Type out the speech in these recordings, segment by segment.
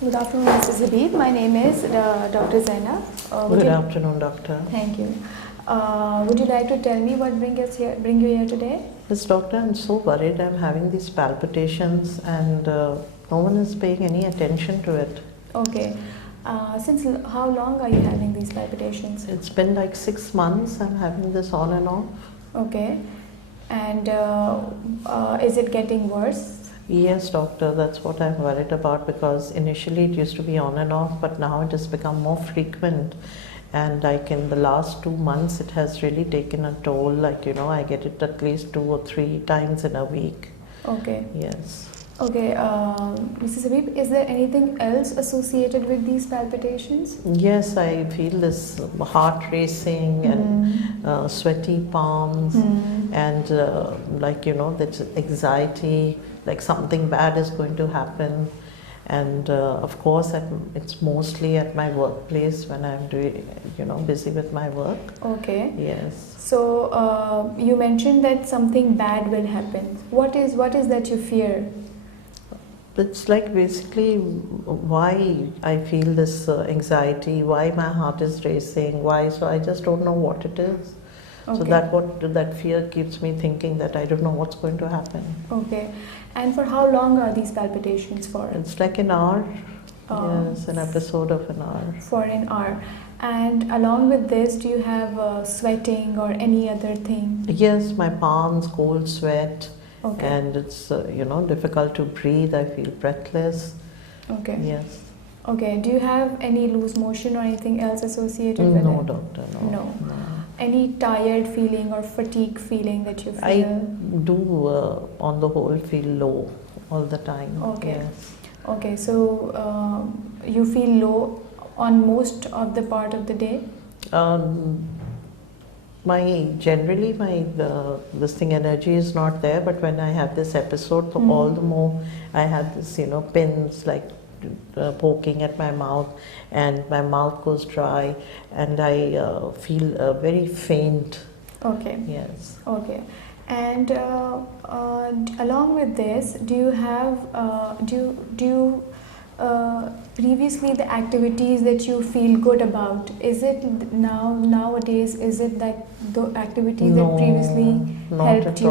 Good afternoon, Mr. Zabib. My name is Dr. Zaina. Good afternoon, doctor. Thank you. Would you like to tell me what bring you here today? Yes, doctor, I'm so worried. I'm having these palpitations and no one is paying any attention to it. Okay. Since how long are you having these palpitations? It's been like 6 months. I'm having this on and off. Okay. And is it getting worse? Yes, doctor, that's what I'm worried about, because initially it used to be on and off, but now it has become more frequent. And like in the last 2 months, it has really taken a toll. Like, I get it at least 2 or 3 times in a week. Okay. Yes. Okay, Mrs. Habib, is there anything else associated with these palpitations? Yes, I feel this heart racing and sweaty palms and that's anxiety, like something bad is going to happen. And of course, it's mostly at my workplace when I'm doing, busy with my work. Okay. Yes. So you mentioned that something bad will happen. What is that you fear? It's like basically why I feel this anxiety, why my heart is racing, why. So I just don't know what it is. Okay. So that fear keeps me thinking that I don't know what's going to happen. Okay. And for how long are these palpitations for? It's like an hour. Yes, an episode of an hour. For an hour. And along with this, do you have sweating or any other thing? Yes, my palms, cold sweat. Okay. And it's difficult to breathe. I feel breathless. Okay. Yes. Okay. Do you have any loose motion or anything else associated with it? No, doctor. No. Any tired feeling or fatigue feeling that you feel? I do, on the whole, feel low all the time. Okay. Yes. Okay. So you feel low on most of the part of the day? Generally this thing energy is not there, but when I have this episode, all the more I have this pins like poking at my mouth, and my mouth goes dry, and I feel very faint. Okay. Yes. Okay. And along with this, do you have previously the activities that you feel good about, is it nowadays, is it that the activities that previously helped you?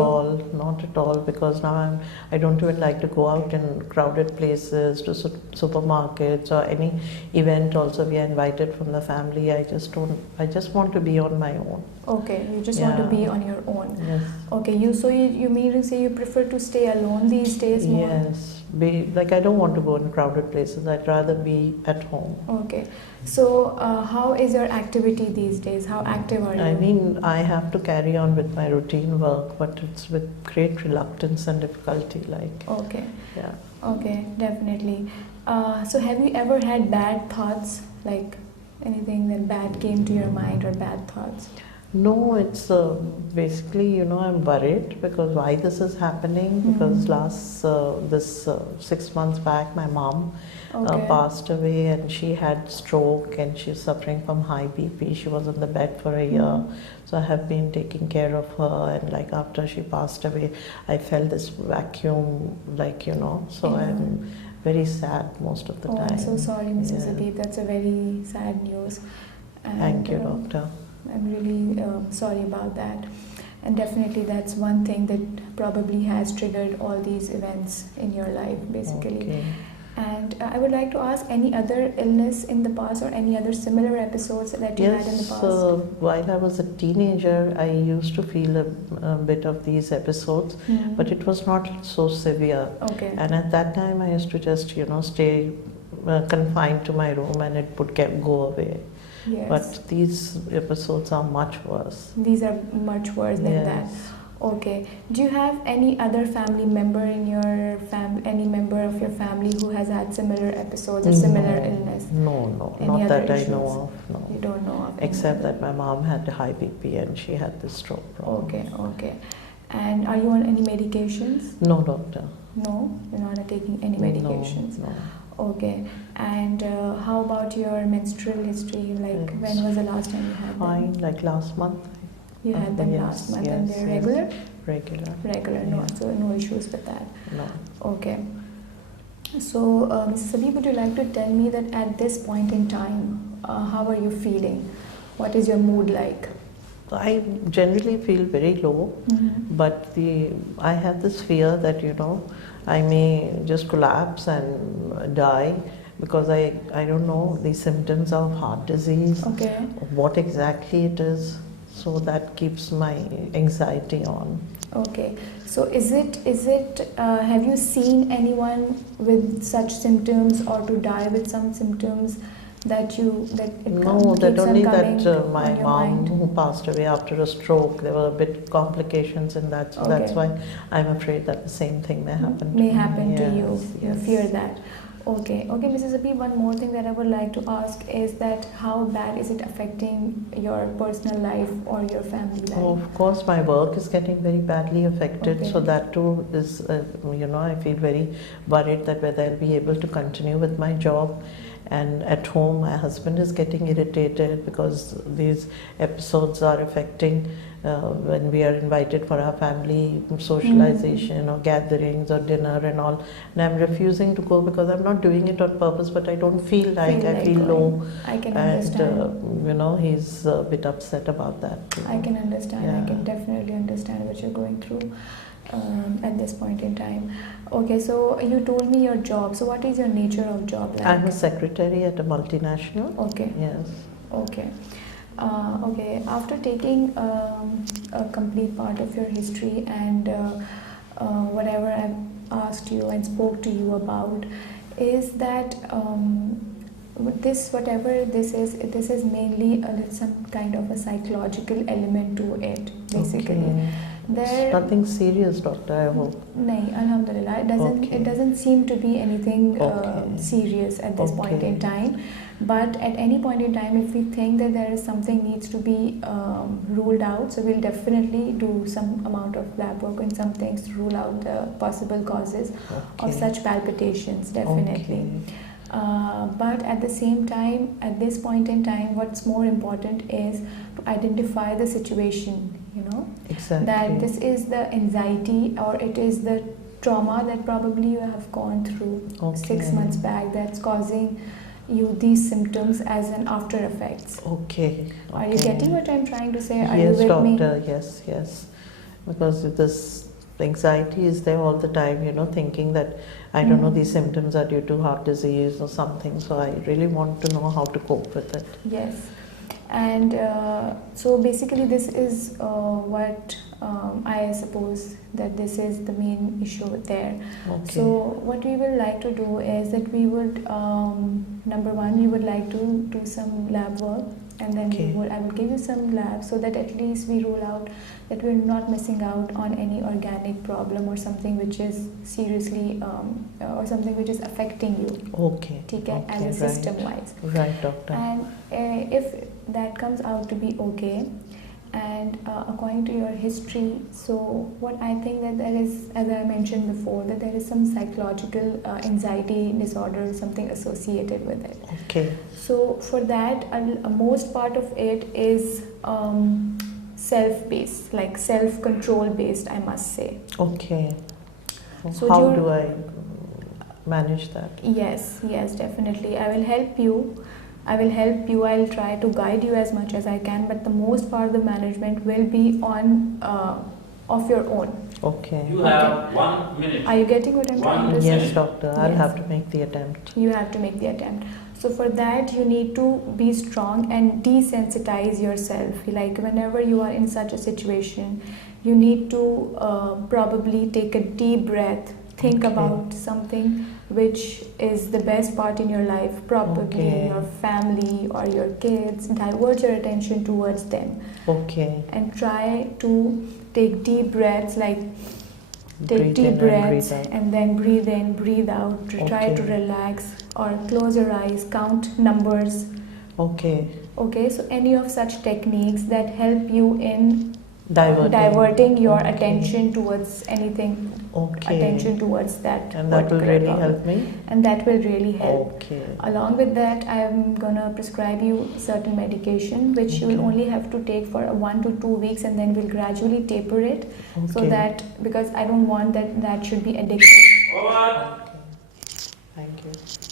Not at all, because now I don't even like to go out in crowded places, to supermarkets or any event. Also, we are invited from the family. I just want to be on my own. Okay, you just want to be on your own. Yes. Okay, you mean to say you prefer to stay alone these days more? Yes. I don't want to go in crowded places. I'd rather be at home. Okay. So how is your activity these days? How active are you? I mean, I have to carry on with my routine work, but it's with great reluctance and difficulty. Okay. Yeah. Okay, definitely. So have you ever had bad thoughts, like anything that bad came to your mind, or bad thoughts? No, it's basically, I'm worried because why this is happening, because this 6 months back, my mom passed away, and she had stroke, and she's suffering from high BP. She was on the bed for a year. So I have been taking care of her, and after she passed away, I felt this vacuum, so I'm very sad most of the time. I'm so sorry, Mrs. Zabib. That's a very sad news. And thank you, doctor. I'm really sorry about that. And definitely that's one thing that probably has triggered all these events in your life, basically. Okay. And I would like to ask, any other illness in the past or any other similar episodes that you had in the past? Yes, while I was a teenager, I used to feel a bit of these episodes, but it was not so severe. Okay. And at that time, I used to just, stay confined to my room, and it would go away. Yes. But these episodes are much worse. These are much worse than that. Okay. Do you have any other family member in your any member of your family who has had similar episodes or similar illness? No, any not that issues? I know of. No. You don't know of? Except that my mom had high BP and she had this stroke problem. Okay. And are you on any medications? No, doctor. No, you're not taking any medications. No. Okay. And how about your menstrual history? When was the last time you had them? Fine, last month. You had them last month, and they're regular? Regular. Regular, no. So no issues with that. No. Okay. So, Mrs. Sabi, would you like to tell me that at this point in time, how are you feeling? What is your mood like? I generally feel very low, but I have this fear that I may just collapse and die because I don't know the symptoms of heart disease, Okay. what exactly it is, so that keeps my anxiety on. Okay. So have you seen anyone with such symptoms or to die with some symptoms that No, that only that my on your mom mind? who passed away after a stroke, there were a bit complications in that, so that's Okay. why I'm afraid that the same thing may happen May to me. happen to you. Yes, You yes. fear that. Okay. Okay, Mrs. Api, one more thing that I would like to ask is that how bad is it affecting your personal life or your family life? Oh, of course, my work is getting very badly affected, Okay. so that too is, I feel very worried that whether I'll be able to continue with my job. And at home, my husband is getting irritated because these episodes are affecting when we are invited for our family socialization or gatherings or dinner and all. And I'm refusing to go because I'm not doing it on purpose, but I don't feel like I feel low. I can And, understand. he's a bit upset about that. I can understand. Yeah. I can definitely understand what you're going through at this point in time. Okay, so you told me your job. So what is your nature of job like? I'm a secretary at a multinational. Okay. Yes. Okay. Okay. After taking a complete part of your history and whatever I've asked you and spoke to you about, is that whatever this is mainly some kind of a psychological element to it, basically. Okay. There, It's nothing serious, doctor, I hope. nahi, alhamdulillah, Okay. it doesn't seem to be anything Okay. serious at this point in Okay. time. But at any point in time, if we think that there is something needs to be ruled out, so we'll definitely do some amount of lab work and some things to rule out the possible causes of Okay. such palpitations, definitely. Okay. But at the same time, at this point in time, what's more important is to identify the situation, Exactly. that this is the anxiety or it is the trauma that probably you have gone through 6 months back that's causing you these symptoms as an after effects. Okay. Are you getting what I'm trying to say? Are Yes, you with me? doctor. Yes, yes. Because this anxiety is there all the time, thinking that I don't know, these symptoms are due to heart disease or something. So I really want to know how to cope with it. Yes. And so basically this is what I suppose that this is the main issue there. Okay. So what we would like to do is that we would, number one, we would like to do some lab work, and then I will give you some labs so that at least we rule out that we're not missing out on any organic problem or something which is seriously or something which is affecting you. Okay. Okay, as a system wise. Right, doctor. And if that comes out to be okay, and according to your history, so what I think that there is, as I mentioned before, that there is some psychological anxiety disorder, something associated with it. Okay. So for that, most part of it is self-based, like self-control based, I must say. Okay. So how do I manage that? Yes, definitely. I will help you. I'll try to guide you as much as I can, but the most part of the management will be on of your own. Okay. You have 1 minute. Are you getting what I'm trying to say? Yes, doctor. I'll Yes. have to make the attempt. You have to make the attempt. So for that, you need to be strong and desensitize yourself. Like whenever you are in such a situation, you need to probably take a deep breath, think about something which is the best part in your life, probably your family or your kids. Divert your attention towards them. Okay. And try to take deep breaths, like take Breathe deep in breaths and breathe out. and then breathe in, breathe out. Try to relax or close your eyes, count numbers. Okay. Okay, so any of such techniques that help you in Diverting your attention towards anything, attention towards that. And that will really help me? And that will really help. Okay. Along with that, I am gonna prescribe you certain medication which you will only have to take for 1 to 2 weeks, and then we'll gradually taper it, so that, because I don't want that should be addictive. Over. Thank you.